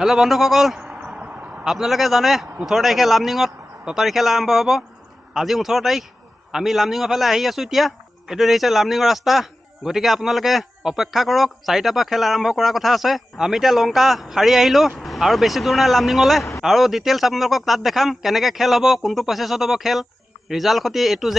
Hello बंधुसकल आपलोके जाने 18 तारिखे लामडिंगत लटारी खेल आरम्भ हब। आज 18 तारिख आमी लामडिंगर फाले आहि आसो। इतना एटु देখিছে लामडिंगर रास्ता, गतिके आपनालोके अपेक्षा करक। 4टार পৰা खेल आरम्भ करार कथा आछे। आमी इतना लंका हारि आहिलो आरु बेছি दूर नाइ लामडिंगले। आरु डिटेल्स आपनालोকক तात देखाम केनेके खेल हब, कोनटो प्रसेसत हब खेल, result खति A to Z।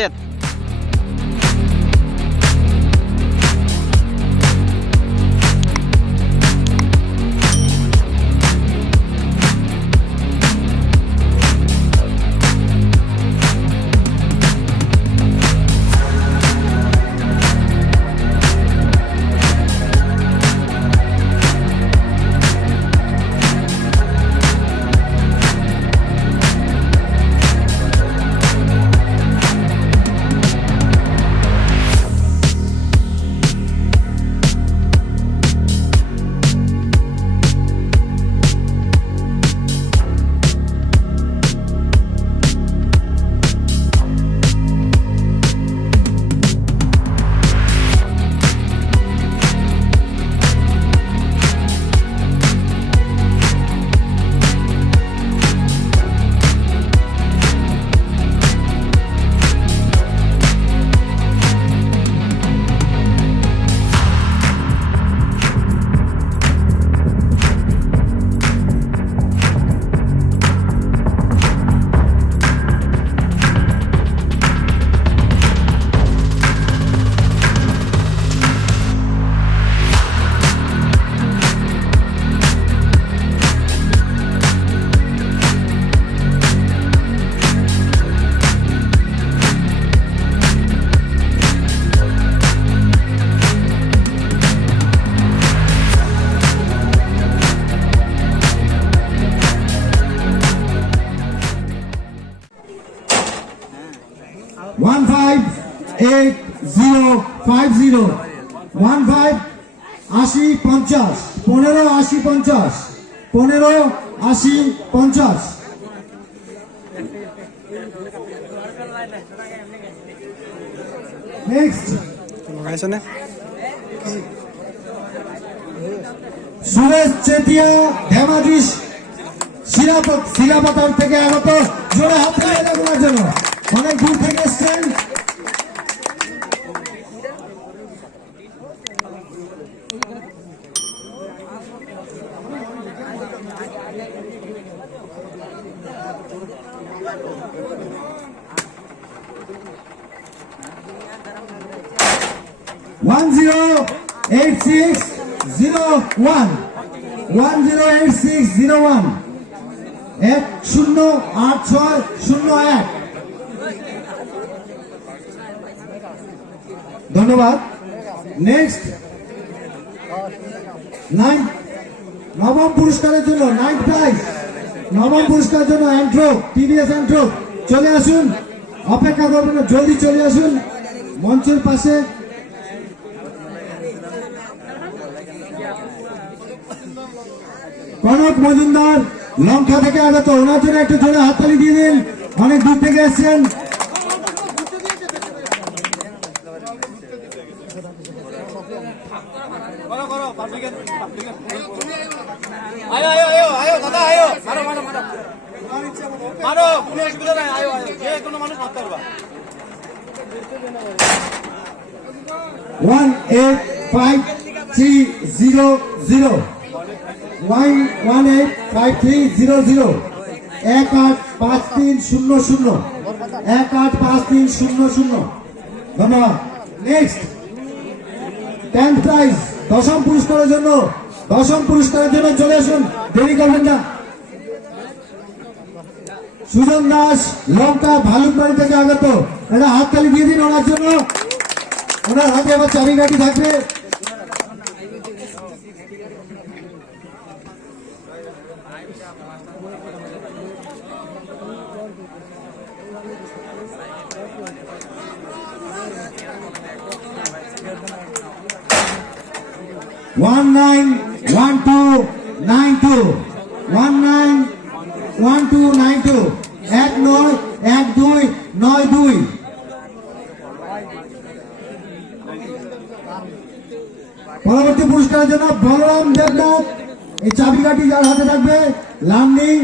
One 158050 15 80 50 15 80 50 15 80 50। Next Suresh Chetia Dhemaji শিলাপাতার থেকে আগত। জোরে হাত তালি দেওয়ার জন্য অনেক দূর থেকে এসেছেন। One 108601 108601 108601। ধন্যবাদ। নেক্সট নবম পুরস্কারের জন্য 9th প্রাইজ, নবম পুরস্কারের জন্য অ্যান্ট্রো, টিভিএস অ্যান্ট্রো। চলে আসুন, অপেক্ষা করবেন না, জলদি চলে আসুন মঞ্চের পাশে। কনক মজুমদার লঙ্কা থেকে আগত, ওনার জন্য একটু জোরে হাততালি দিয়ে দিন, অনেক দূর থেকে এসেছেন। One 185300 185300 185300 185300। ধন্যবাদ। নেক্সট 10th প্রাইজ, দশম পুরস্কারের জন্য চলে আসুন, দেরি করবেন না। সুজন দাস লঙ্কা ভালুকবাড়ি থেকে আগত, এটা হাততালি দিয়ে দিন ওনার জন্য। ওনার হাতে আবার চাবিকাঠি থাকবে। One 191292 191292 191292। পরবর্তী পুরস্কারের জন্য বলরাম দেবনাথ এই চাবিকাঠি যার হাতে থাকবে লামডিং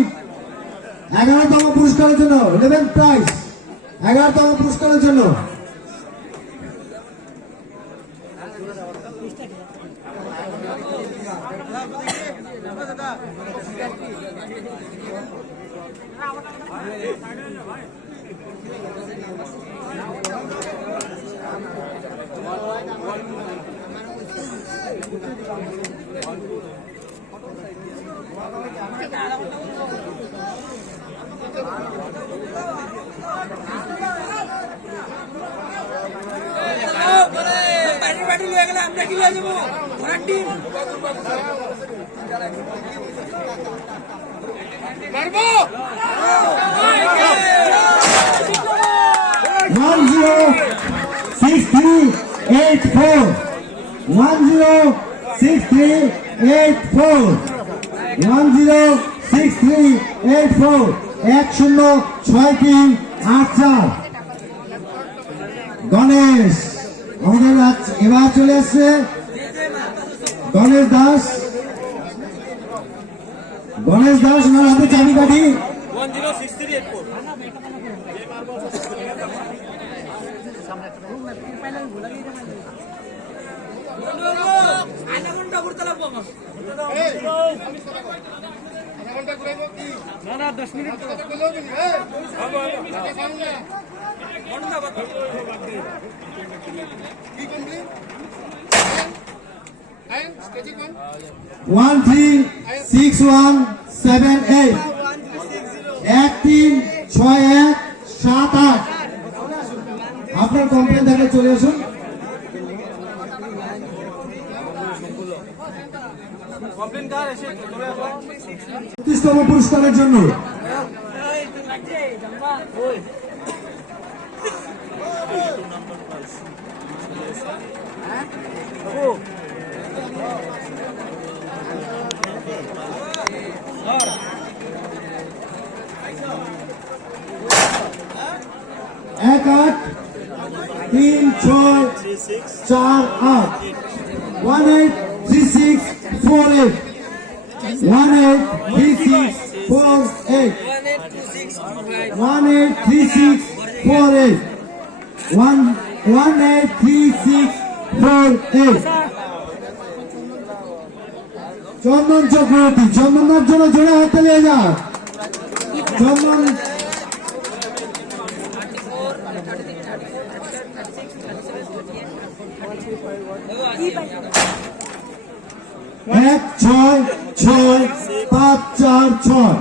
11তম পুরস্কারের জন্য 11th প্রাইজ 11তম পুরস্কারের জন্য। One zero 6384 106384 106384 106384। গণেশ আমাদের এবার চলে আসছে গণেশ দাস ওনার হাতে চাবিকাঠি। One 36178 136178। আপনার কমপ্লেন দেখে চলে আসুন। 33তম পুরস্কারের জন্য এক 8 3 6 4 8 183648 183648 183648 183648। চন্দন চক্রবর্তী চন্দনার জন্য জোরে হাত তালিয়ে যা। চন্দন এক 6 6 5 4 6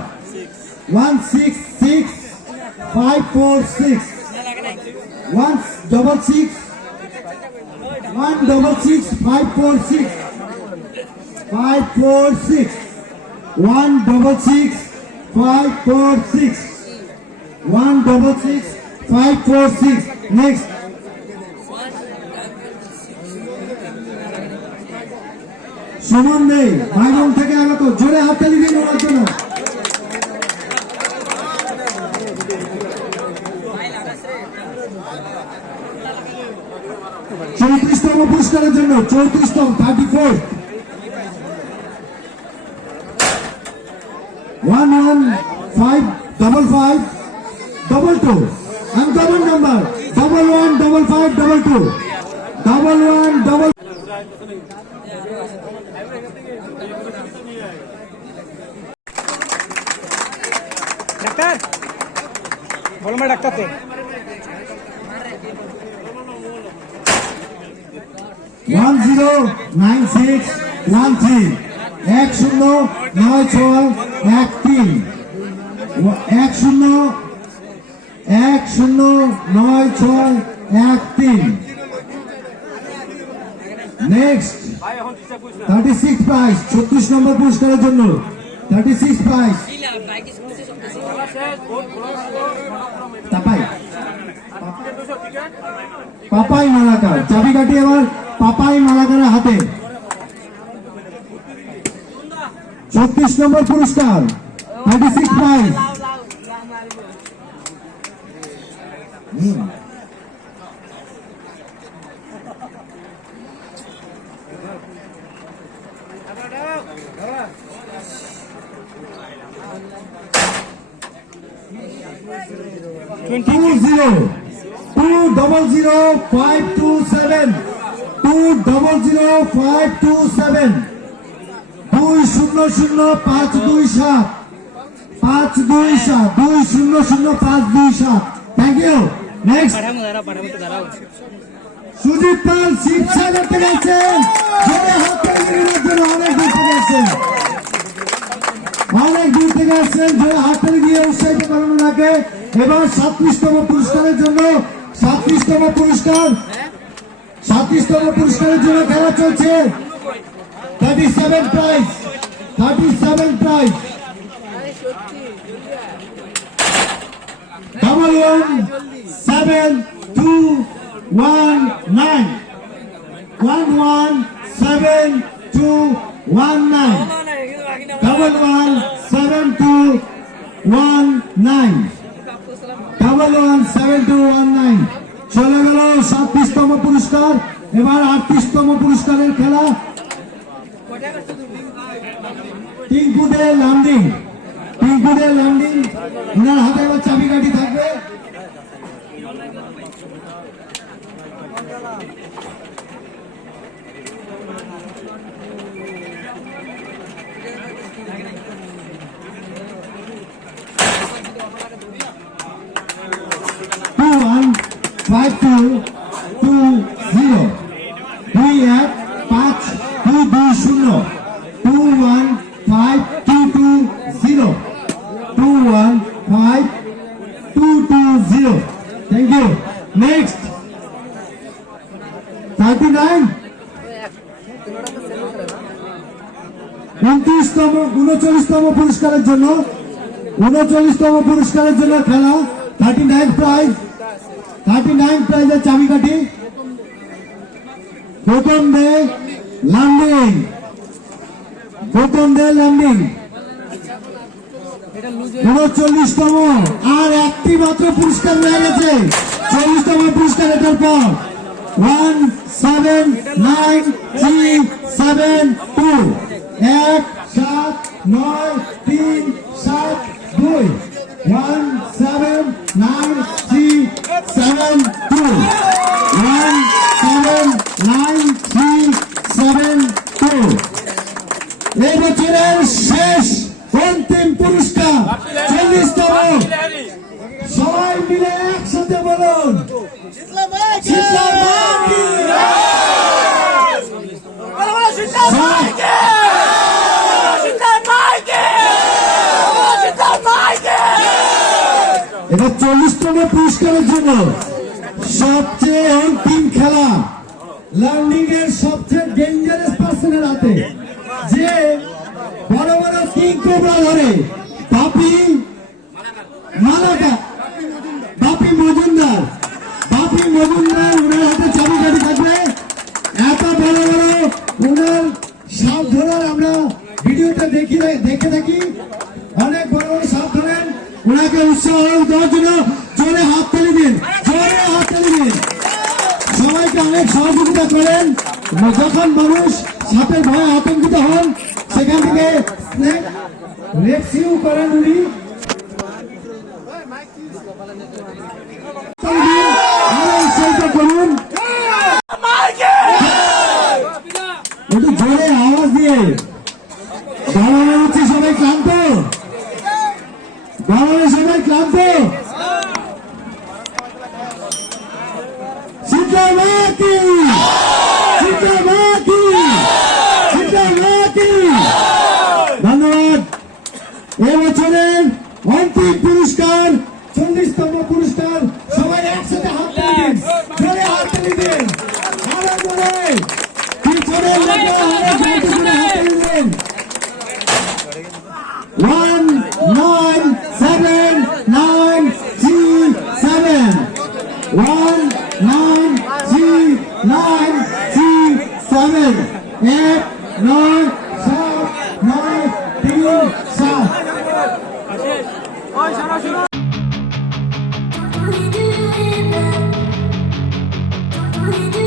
166 546 166 166 546 546 166 546 166 546। নেক্সট সুমন নেই ভাইরং থেকে আগত জোরে হাততালি দিন ওনার জন্য। 34তম পুরস্কারের জন্য 34তম 34 115522 uncommon number 115522 11 ডাক্তার বলো না ডাক্তার তে 109613 109613 109613। নেক্সট 36 প্রাইজ 36 নম্বর পুরস্কারের জন্য 36 প্রাইজ পাপাই মালাকার চাবিকাঠি এবার পাপাই মালাকারের হাতে। 36 নম্বর পুরস্কার 36 prize. 200-527 200-527 200-527 200-527 thank you next Sujit Pal Sivasagar থেকে আসছেন জোরে হাত তালি দিয়ে জন্য অনেক দূর থেকে আসছেন জোরে হাত তালি দিয়ে উৎসাহিত করানো লাগে। এবার 37তম পুরস্কারের জন্য 37তম পুরস্কারের জন্য খেলা চলছে। 37 প্রাইজ 117219 117219 117219 চলে গেল 37তম পুরস্কার। এবার 38তম পুরস্কারের খেলা টিঙ্কুডে লামডিং ওনার হাতে এবার চাবিকাঠি থাকবে। Five two two zero 21522 21522 21522 thank you next 39 39তম পুরস্কারের জন্য খেলা 39 প্রাইজের চাবিকাঠি প্রথম ডে লামডিং 39তম আর একটি মাত্র পুরস্কার রয়ে গেছে 40তম পুরস্কার এটার পর 17932 17932 17932 17932 এই বছরের শেষ অন্তিম পুরস্কার 40তম সবাই মিলে একসাথে বলুন এবার 40তম পুরস্কারের জন্য সবচেয়ে অন্তিম খেলা লার্নিং এর সবচেয়ে ডেঞ্জারাস পার্সনের হাতে যে বড় বড় কিং কোবরা ধরে বাপি মজুমদার ওনার হাতে চাবিকাঠি থাকবে। এত বড় বড় ওনার সাপ ধরার আমরা ভিডিওটা দেখে থাকি অনেক বড় বড় সাপ ধরেন। ওনাকে উৎসাহ দেওয়ার জন্য জোরে হাত তালি দিন সবাইকে অনেক সহযোগিতা করেন। যখন মানুষ সাপের ভয়ে আতঙ্কিত হন সেখান থেকে রেস্কিউ করেন উনি। করুন একটু জোরে আওয়াজ দিয়ে দাঁড়ানো হচ্ছে সবাই ক্লান্ত ধন্যবাদ। এবছরের অন্তিম পুরস্কার 40তম পুরস্কার সবাই একসাথে হাত তালি দিন পিছনে 19793 19397 1973